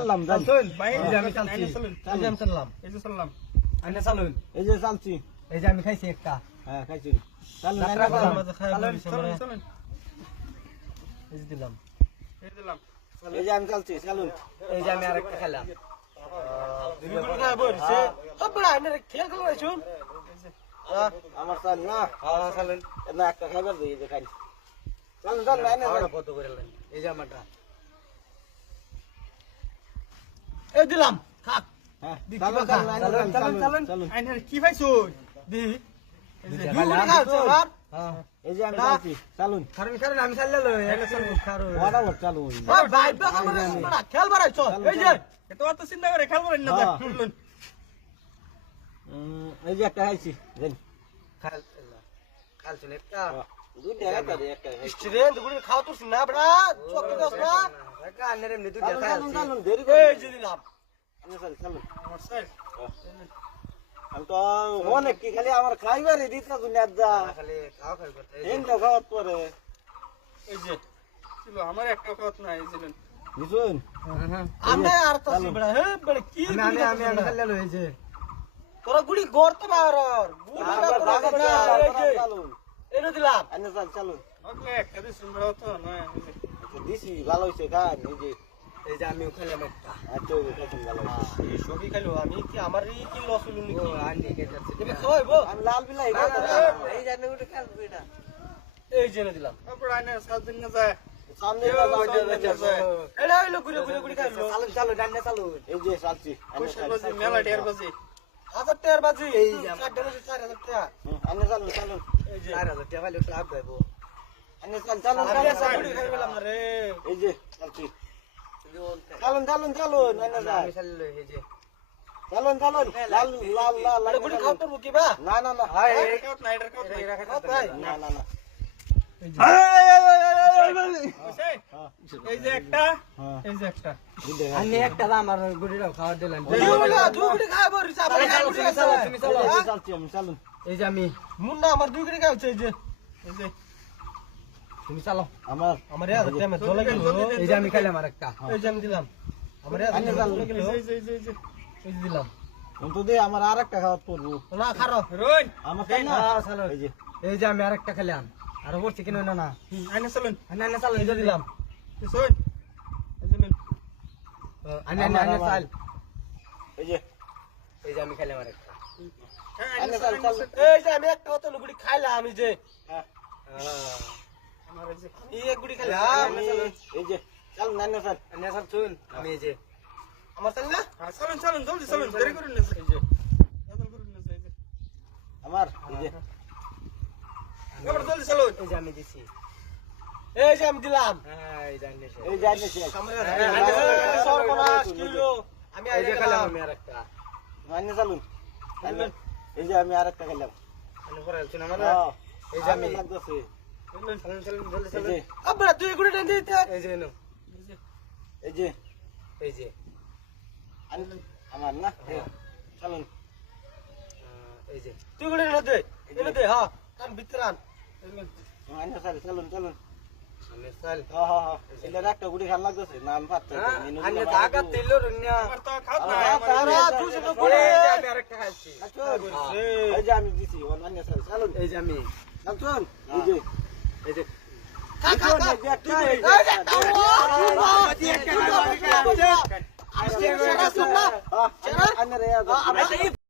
চাললাম যান। চলুন ভাই এই যে আমি চালছি। আইনে চলুন এই যে আমি চাললাম। এই যে চললাম আইনে চালুন এই যে চালছি। এই যে আমি খাইছি একটা। হ্যাঁ খাইছি। চালুন চালুন। চলুন চলুন। চলুন এই যে দিলাম। এই দিলাম। এই যে আমি চালছি চালুন। এই যে আমি আরেকটা খেলাম। আমার চাল না। হ্যাঁ না একটা খাইবার দিই যে খাই চালুন চালুন চালুন। এই যে আমারটা এই দিলাম খাক হ্যাঁ দি, চালুন কিবা খা। চালুন আইনা চালুন, চালুন কি পাইছো? দি এই খাওয়াচ্ছে আমার হ্যাঁ খেল অত চিন্তা করে খেলব না হ্যাঁ। এই যে একটা খাইছি খেল খেল চলে একটা স্টুডেন্ট দুগুলি খাওয়া তো না বড়া চোখে দস না। একা আনের এমনি তুই দেখা চালুন চালুন দেরি করে এই যে দিলাম। আইনা চালুন চালুন আমার স্যার। আমি তো অনেক কি খালি আমার খাইবারই দিত না দুনিয়া যা খালি খাওয়া খাই করতে এই তো খাওয়াত পরে। এই যে ছিল আমার একটা কথা নাই দিলেন বুঝুন আমি আর তো বড়া হে বড় কি আমি আমি আমি আমি খেলে তোরা গুড়ি গড়তে না আর না তোরা বড়া এই যে। চালুন এটা দিলাম আইনা চাল। চালুন ওকে একটা দিন সুন্দর হতো না আচ্ছা, দিছি ভালো হইছে খান এই যে এই যে আমি খেলাম একটা। যে খাইছেন ভালো এই সবই খাইলো আমি কি আমার কি লস হলো নাকি? আন্টি কে যাচ্ছে তুমি খাওয়াইবো আমি লাল বিলাই এই জানে ওটা খেলব এটা। এই জেনে দিলাম। তারপর আইনে সাত দিন না যায়। সামনে এই এই এই এটা হইল ঘুরে ঘুরে ঘুরে খাইলো চালু চালু ডান্ডা চালু। এই যে চালছি চাল। মেলা ঢের বাজি। হাজার টাকার বাজি। এই চার হাজার চালুন চালুন এই যে চার হাজার টাকা একটু লাভ পাইবো আইনা চাল চালুন চালুন, চালুন। চালুন চালুন। চালুন লাল লাল লাল গুড়ি খাও তোর কি না না না। এটার কথা নাই এটার নাই এরা খাইতে না। না না এই যে। একটা এই যে একটা। আমি একটা দাম আর গুড়িটাও খাওয়া দিলাম। দুই গুড়ি চালুন। এই যে আমি মুন্না আমার দুই গুড়ি খাইছে এই যে এই যে। তুমি চালো আমার আমার এই হাজার টাকা জলে গেল। এই যে আমি খাইলাম আর একটা এই যে আমি দিলাম। আমার আইনে টাকা চালু। গেল। এই যে এই যে এই যে। এই যে দিলাম। তো দে আমার আর একটা খাওয়াত পড়ব না খারো। রোন আমার তাই না? হ্যাঁ, চালু। এই যে। এই যে আমি আর একটা খেলাম। আর বলছি কিনা না না। আইনে চলুন। আন্না আন্না চালু এই যে দিলাম। এই যে আন্না আন্না চাল। এই যে। এই যে আমি খাইলাম আর একটা হ্যাঁ। এই যে আমি একটা খাইলাম আমি যে। হ্যাঁ। এই যে এই এক গুড়ি খাইলাম। এই যে চালুন না না স্যার আন্না চাল শুন আমি এই যে। আমার তাই না? হ্যাঁ, চলুন চলুন জলদি চলুন দেরি করুন না এই যে। জলদি এই যে। আমার এই যে। এবার জলদি চলুন। এই যে আমি দিছি। এই যে আমি দিলাম। হ্যাঁ এই? আমি আইনে খেলাম আমি আইনে চালুন এই যে আমি আর একটা খেলাম হ্যাঁ, এই যে আমি লাগতেছে। এই আব্বা তুই গুড়ি টেন দিতে। এই যে এই যে। এই যে। এই আমার না? হ্যাঁ। চালুন। এই যে। তুই গুড়ি না দে এনে দে হ্যাঁ কান ভিতরে আন। এই নিন। আইনে চাল চালুন চালুন। একটা গুড়ি খান লাগতেছে হ্যাঁ তিলো এই যে- যে আমি যে আমি দিছি অন্য চালুন এই যে আমি চালুন এই যে এই যে খা